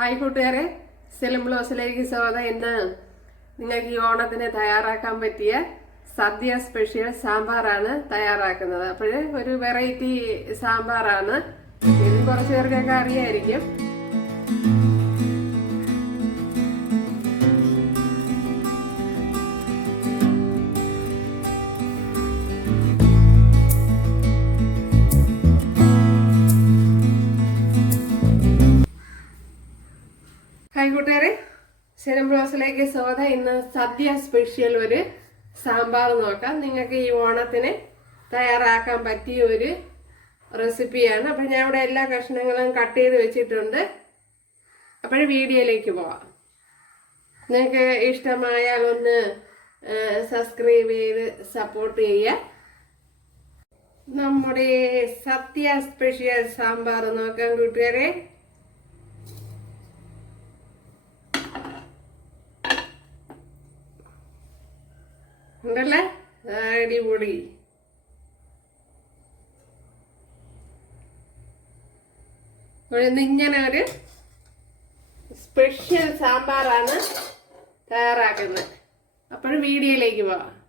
Hi കൂട്ടുകാരെ. സെലിം ബ്ലോസിലേക്ക് സ്വാഗതം. ഇന്ന് നിങ്ങൾക്ക് ഈ ഓണത്തിന് തയ്യാറാക്കാൻ പറ്റിയ സദ്യ സ്പെഷ്യൽ സാമ്പാറാണ് തയ്യാറാക്കുന്നത്. അപ്പോൾ ഒരു വെറൈറ്റി സാമ്പാറാണ്. ഇത് കുറച്ച് പേർക്കൊക്കെ അറിയായിരിക്കും. കൂട്ടുകാരെ ശരം ബ്ലോസിലേക്ക് സ്വാഗതം. ഇന്ന് സദ്യ സ്പെഷ്യൽ ഒരു സാമ്പാർ നോക്കാം. നിങ്ങൾക്ക് ഈ ഓണത്തിന് തയ്യാറാക്കാൻ പറ്റിയ ഒരു റെസിപ്പിയാണ് അപ്പം ഞാൻ ഇവിടെ എല്ലാ കഷ്ണങ്ങളും കട്ട് ചെയ്ത് വെച്ചിട്ടുണ്ട്. അപ്പോൾ വീഡിയോയിലേക്ക് പോവാം. നിങ്ങൾക്ക് ഇഷ്ടമായാൽ ഒന്ന് സബ്സ്ക്രൈബ് ചെയ്ത് സപ്പോർട്ട് ചെയ്യുക. നമ്മുടെ സദ്യ സ്പെഷ്യൽ സാമ്പാർ നോക്കാം കൂട്ടുകാരെ. ഉണ്ടല്ലേ? അടിപൊളി. ഇങ്ങനെ ഒരു സ്പെഷ്യൽ സാമ്പാറാണ് തയ്യാറാക്കുന്നത്. അപ്പോൾ വീഡിയോയിലേക്ക് പോവാം.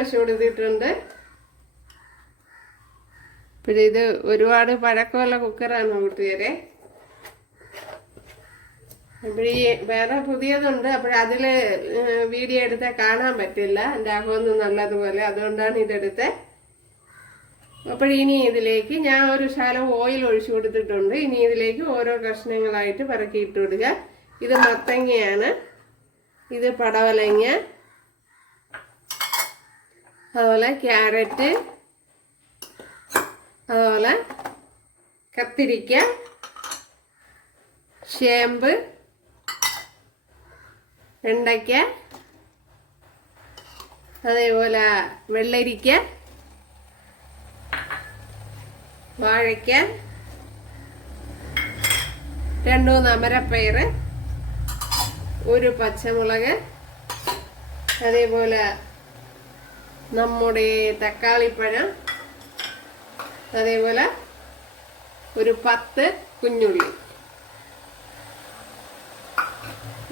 വെച്ച് കൊടുത്തിട്ടുണ്ട് പിന്നെ ഇത് ഒരുപാട് പഴക്കമുള്ള കുക്കറാണ് കൂട്ടുകാരെ. അപ്പോഴീ വേറെ പുതിയതുണ്ട്. അപ്പോഴതിൽ വീഡിയോ എടുത്താൽ കാണാൻ പറ്റില്ല. എന്റെ നല്ലതുപോലെ അതുകൊണ്ടാണ് ഇതെടുത്ത്. അപ്പോഴിനി ഇതിലേക്ക് ഞാൻ ഒരു ശാലം ഓയിൽ ഒഴിച്ചു കൊടുത്തിട്ടുണ്ട്. ഇനി ഇതിലേക്ക് ഓരോ കഷ്ണങ്ങളായിട്ട് പറക്കി ഇട്ട് കൊടുക്കുക. ഇത് മത്തങ്ങയാണ്. ഇത് പടവലങ്ങ. അതുപോലെ ക്യാരറ്റ് അതുപോലെ കത്തിരിക്ക ചേമ്പ് വെണ്ടയ്ക്ക അതേപോലെ വെള്ളരിക്ക വാഴയ്ക്ക രണ്ടു മൂന്ന് അമരപ്പയർ ഒരു പച്ചമുളക് അതേപോലെ നമ്മുടെ തക്കാളിപ്പഴം അതേപോലെ ഒരു പത്ത് കുഞ്ഞുള്ളി.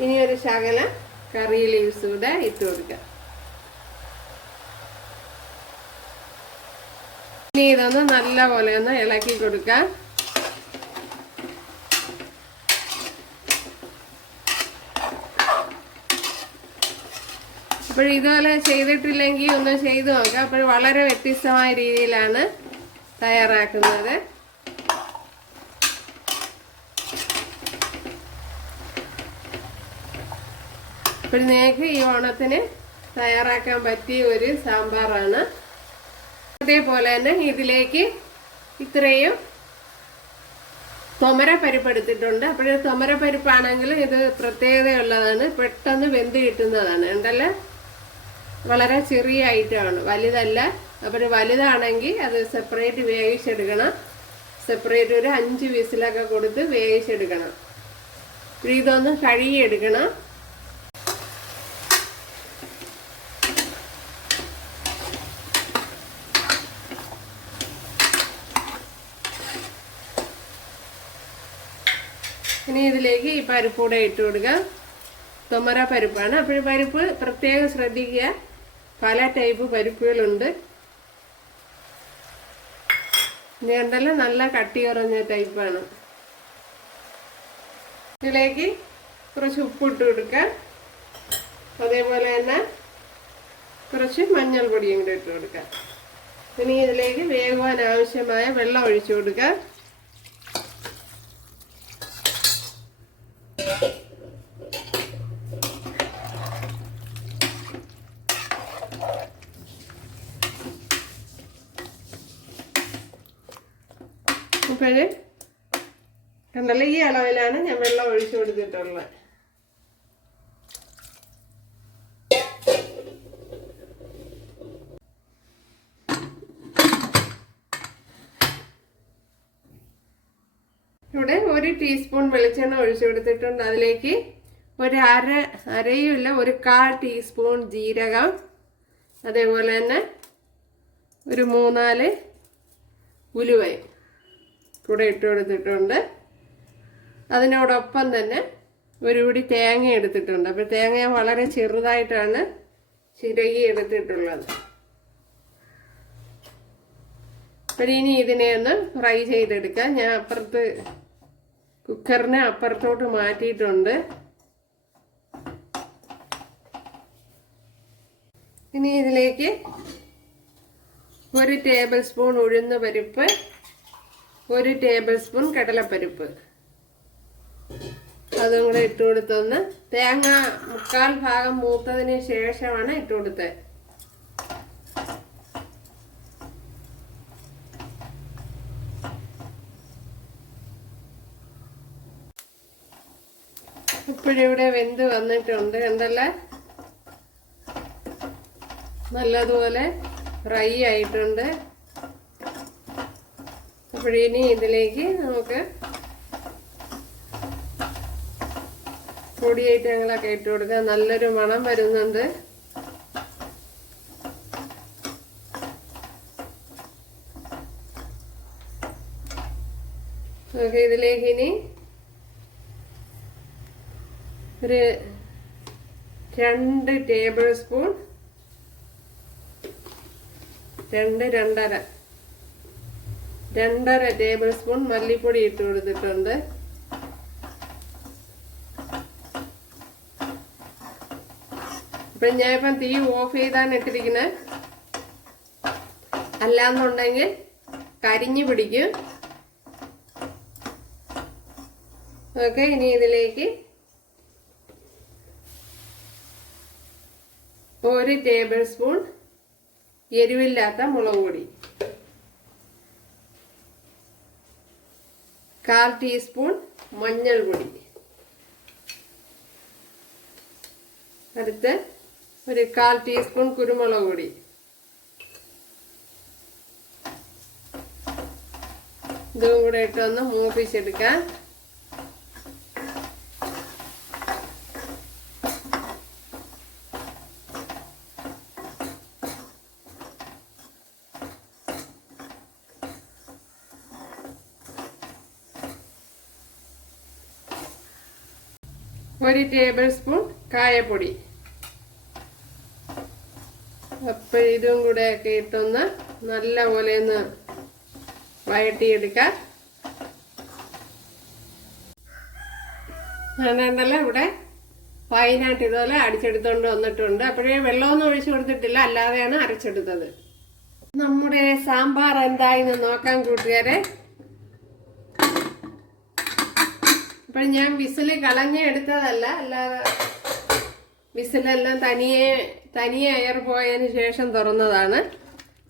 ഇനി ഒരു ശകലം കറി ലീവ്സ് കൂടെ ഇട്ട് കൊടുക്കാം. ഇനി ഇതൊന്ന് നല്ല പോലെ ഒന്ന് ഇളക്കി കൊടുക്കാം. അപ്പോൾ ഇതുപോലെ ചെയ്തിട്ടില്ലെങ്കിൽ ഒന്ന് ചെയ്ത് നോക്കാം. അപ്പോൾ വളരെ വ്യത്യസ്തമായ രീതിയിലാണ് തയ്യാറാക്കുന്നത്. അപ്പോൾ നിങ്ങൾക്ക് ഈ ഓണത്തിന് തയ്യാറാക്കാൻ പറ്റിയ ഒരു സാമ്പാറാണ്. അതേപോലെ തന്നെ ഇതിലേക്ക് ഇത്രയും തൊമര പരിപ്പെടുത്തിട്ടുണ്ട്. അപ്പോൾ തൊമര പരിപ്പാണെങ്കിൽ ഇത് പ്രത്യേകതയുള്ളതാണ്. പെട്ടെന്ന് വെന്ത് കിട്ടുന്നതാണ്. ഉണ്ടല്ലേ? വളരെ ചെറിയ ഐറ്റമാണ് വലുതല്ല. അപ്പോൾ വലുതാണെങ്കിൽ അത് സെപ്പറേറ്റ് വേവിച്ചെടുക്കണം സെപ്പറേറ്റ് ഒരു അഞ്ച് വിസിലൊക്കെ കൊടുത്ത് വേവിച്ചെടുക്കണം ഇതൊന്ന് കഴുകിയെടുക്കണം. ഇനി ഇതിലേക്ക് ഈ പരിപ്പ് കൂടെ ഇട്ട് കൊടുക്കുക തൊമര പരിപ്പാണ്. അപ്പോൾ പരിപ്പ് പ്രത്യേകം ശ്രദ്ധിക്കുക. പല ടൈപ്പ് പരിപ്പുകളുണ്ട്. ഞണ്ടല്ല നല്ല കട്ടി കുറഞ്ഞ ടൈപ്പാണ്. ഇതിലേക്ക് കുറച്ച് ഉപ്പിട്ട് കൊടുക്കാം. അതേപോലെ തന്നെ കുറച്ച് മഞ്ഞൾപ്പൊടിയും കൂടെ ഇട്ട് കൊടുക്കാം. ഇനി ഇതിലേക്ക് വേകുവാൻ ആവശ്യമായ വെള്ളം ഒഴിച്ചു കൊടുക്കുക അപ്പോഴ് കണ്ടല്ലോ ഈ അളവിലാണ് ഞാൻ വെള്ളം ഒഴിച്ചു കൊടുത്തിട്ടുള്ളത്. ഇവിടെ ഒരു ടീസ്പൂൺ വെളിച്ചെണ്ണ ഒഴിച്ചു കൊടുത്തിട്ടുണ്ട്. അതിലേക്ക് ഒരു അര അരയുമില്ല ഒരു കാൽ ടീസ്പൂൺ ജീരകം. അതേപോലെ തന്നെ ഒരു മൂന്നാൽ ഉലുവയും. കൂടെ ഇട്ട് കൊടുത്തിട്ടുണ്ട്. അതിനോടൊപ്പം തന്നെ ഒരു പിടി തേങ്ങ എടുത്തിട്ടുണ്ട്. അപ്പോൾ തേങ്ങ വളരെ ചെറുതായിട്ടാണ് ചിരകി എടുത്തിട്ടുള്ളത്. അപ്പം ഇനി ഇതിനെ ഒന്ന് ഫ്രൈ ചെയ്തെടുക്കാം. ഞാൻ അപ്പുറത്ത് കുക്കറിനെ അപ്പുറത്തോട്ട് മാറ്റിയിട്ടുണ്ട്. ഇനി ഇതിലേക്ക് ഒരു ടേബിൾ സ്പൂൺ ഉഴുന്ന് പരിപ്പ് ഒരു ടേബിൾ സ്പൂൺ കടലപ്പരിപ്പ്. അതും കൂടെ ഇട്ട് കൊടുത്തൊന്ന് തേങ്ങ മുക്കാൽ ഭാഗം മൂത്തതിന് ശേഷമാണ് ഇട്ട് കൊടുത്തത് ഇപ്പോഴിവിടെ വെന്ത് വന്നിട്ടുണ്ട്. എന്തല്ല? നല്ലതുപോലെ ഫ്രൈ ആയിട്ടുണ്ട്. അപ്പോഴിനി ഇതിലേക്ക് നമുക്ക് പൊടി ഐറ്റങ്ങളൊക്കെ ഇട്ട് കൊടുക്കുക നല്ലൊരു മണം വരുന്നുണ്ട്. നമുക്ക് ഇതിലേക്ക് ഇനി ഒരു രണ്ട് ടേബിൾ സ്പൂൺ രണ്ട് രണ്ടര രണ്ടര ടേബിൾ സ്പൂൺ മല്ലിപ്പൊടി ഇട്ട് കൊടുത്തിട്ടുണ്ട്. ഇപ്പം ഞാനിപ്പം തീ ഓഫ് ചെയ്താണ് ഇട്ടിരിക്കുന്നത് അല്ലാന്നുണ്ടെങ്കിൽ കരിഞ്ഞു പിടിക്കും. ഓക്കെ ഇനി ഇതിലേക്ക് ഒരു ടേബിൾ സ്പൂൺ എരിവില്ലാത്ത മുളക് പൊടി. കാൽ ടീസ്പൂൺ മഞ്ഞൾപ്പൊടി. പൊടി അടുത്ത് ഒരു കാൽ ടീസ്പൂൺ കുരുമുളക് പൊടി. ഇതും കൂടെ ഇട്ടൊന്ന് മൂപ്പിച്ചെടുക്കാം. ഒരു ടേബിൾ സ്പൂൺ കായപ്പൊടി. അപ്പം ഇതും കൂടെ ഒക്കെ ഇട്ടൊന്ന് നല്ല പോലെ ഒന്ന് വഴട്ടിയെടുക്കാം ഞാനുണ്ടല്ലോ ഇവിടെ ഫൈനായിട്ട് ഇതുപോലെ അടിച്ചെടുത്തോണ്ട് വന്നിട്ടുണ്ട്. അപ്പോഴേ വെള്ളമൊന്നും ഒഴിച്ചു കൊടുത്തിട്ടില്ല. അല്ലാതെയാണ് അരച്ചെടുത്തത്. നമ്മുടെ സാമ്പാർ എന്തായെന്ന് നോക്കാൻ കൂട്ടുകാരെ. അപ്പോൾ ഞാൻ വിസിൽ കളഞ്ഞെടുത്തതല്ല അല്ലാതെ വിസിലെല്ലാം തനിയെ തനിയെ എയർ പോയതിന് ശേഷം തുറന്നതാണ്.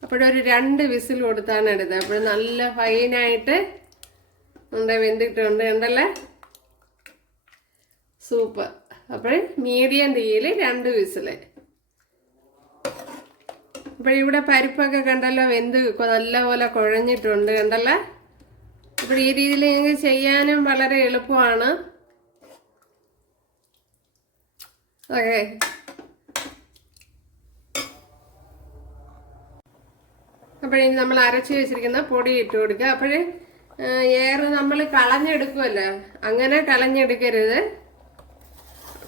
അപ്പോഴൊരു രണ്ട് വിസിൽ കൊടുത്താണ് എടുത്തത്. അപ്പോൾ നല്ല ഫൈനായിട്ട് ഉണ്ട് വെന്തിട്ടുണ്ട് ഉണ്ടല്ലേ സൂപ്പർ അപ്പോൾ മീഡിയം തീയിൽ രണ്ട് വിസിൽ. അപ്പോൾ ഇവിടെ പരിപ്പൊക്കെ കണ്ടല്ലോ വെന്ത് നല്ലപോലെ കുഴഞ്ഞിട്ടുണ്ട് കണ്ടല്ലേ? അപ്പോൾ ഈ രീതിയിൽ നിങ്ങൾക്ക് ചെയ്യാനും വളരെ എളുപ്പമാണ്. ഓക്കെ. അപ്പോഴേ നമ്മൾ അരച്ച് വെച്ചിരിക്കുന്ന പൊടി ഇട്ട് കൊടുക്കുക. അപ്പോഴേ എയർ നമ്മൾ കളഞ്ഞെടുക്കുമല്ലോ അങ്ങനെ കളഞ്ഞെടുക്കരുത്.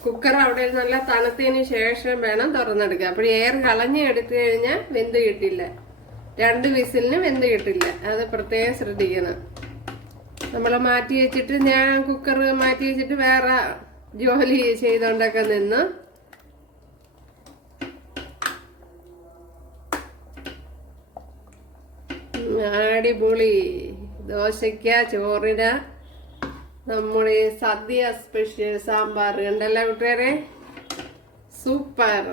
കുക്കർ അവിടെ നല്ല തണുത്തതിന് ശേഷം വേണം തുറന്നെടുക്കുക അപ്പോൾ എയർ കളഞ്ഞ് എടുത്തു കഴിഞ്ഞാൽ വെന്ത് കിട്ടില്ല. രണ്ട് വിസിലിന് വെന്ത് കിട്ടില്ല. അത് പ്രത്യേകം ശ്രദ്ധിക്കണം. നമ്മൾ മാറ്റി വെച്ചിട്ട് ഞാൻ കുക്കർ മാറ്റി വെച്ചിട്ട് വേറെ ജോലി ചെയ്തോണ്ടൊക്കെ നിന്ന്. അടിപൊളി ദോശയ്ക്ക ചോറിന നമ്മുടെ സദ്യ സ്പെഷ്യൽ സാമ്പാർ ഉണ്ടല്ലോ കൂട്ടുകാരെ സൂപ്പർ.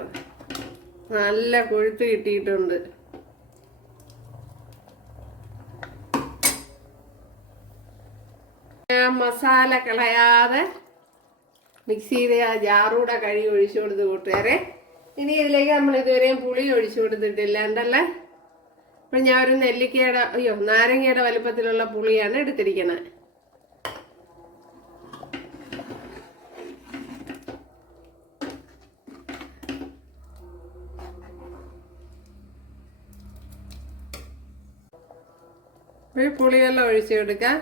നല്ല കൊഴുത്ത് കിട്ടിയിട്ടുണ്ട്. മസാല കളയാതെ മിക്സിയിലെ ആ ജാറൂടെ കഴി ഒഴിച്ചു കൊടുത്ത് കൂട്ടുകാരെ. ഇനി ഇതിലേക്ക് നമ്മൾ ഇതുവരെയും പുളി ഒഴിച്ചു കൊടുത്തിട്ടില്ല ഉണ്ടല്ലേ? അപ്പൊ ഞാൻ ഒരു നെല്ലിക്കയുടെ അയ്യോ നാരങ്ങയുടെ വലുപ്പത്തിലുള്ള പുളിയാണ് എടുത്തിരിക്കുന്നത്. പുളിയെല്ലാം ഒഴിച്ചു കൊടുക്കാം.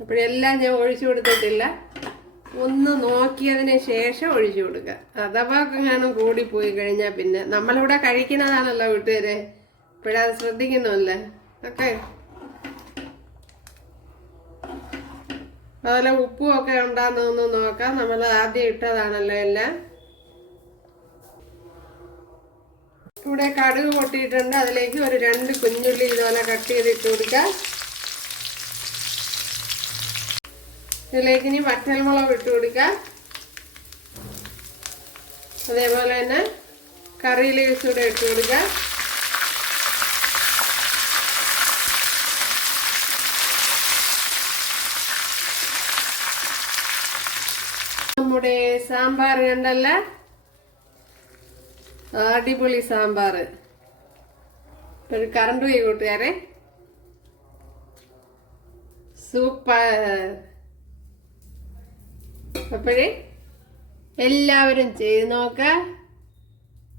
അപ്പോഴെല്ലാം ഞാൻ ഒഴിച്ചു കൊടുത്തിട്ടില്ല. ഒന്ന് നോക്കിയതിന് ശേഷം ഒഴിച്ചു കൊടുക്കുക അഥവാ എങ്ങാനും കൂടിപ്പോയി കഴിഞ്ഞാൽ പിന്നെ. നമ്മളിവിടെ കഴിക്കുന്നതാണല്ലോ വീട്ടുകാരെ. ഇപ്പോഴത് ശ്രദ്ധിക്കുന്നുമല്ലേ ഓക്കെ. അതുപോലെ ഉപ്പും ഒക്കെ ഉണ്ടാകുന്നൊന്ന് നോക്കാം. നമ്മൾ ആദ്യം ഇട്ടതാണല്ലോ എല്ലാം. ഇവിടെ കടുക് പൊട്ടിയിട്ടുണ്ട്. അതിലേക്ക് ഒരു രണ്ട് കുഞ്ഞുള്ളി ഇതുപോലെ കട്ട് ചെയ്തിട്ട് കൊടുക്കാം. ഇതിലേക്ക് ഇനി വറ്റൽമുളക് ഇട്ട് കൊടുക്കാം. അതേപോലെ തന്നെ കറി ലീവ്സ് കൂടെ ഇട്ട് കൊടുക്കാം. നമ്മുടെ സാമ്പാർ കണ്ടല്ല? അടിപൊളി സാമ്പാർ. ഒരു കറണ്ട് പോയി കൂട്ടുകാരെ. സൂപ്പർ അപ്പോഴേ എല്ലാവരും ചെയ്ത് നോക്കുക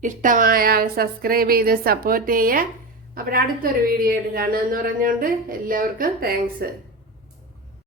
ഇഷ്ടമായാൽ സബ്സ്ക്രൈബ് ചെയ്ത് സപ്പോർട്ട് ചെയ്യുക അപ്പോൾ അടുത്തൊരു വീഡിയോ ആയിട്ട് കാണുമെന്ന് പറഞ്ഞുകൊണ്ട് എല്ലാവർക്കും താങ്ക്സ്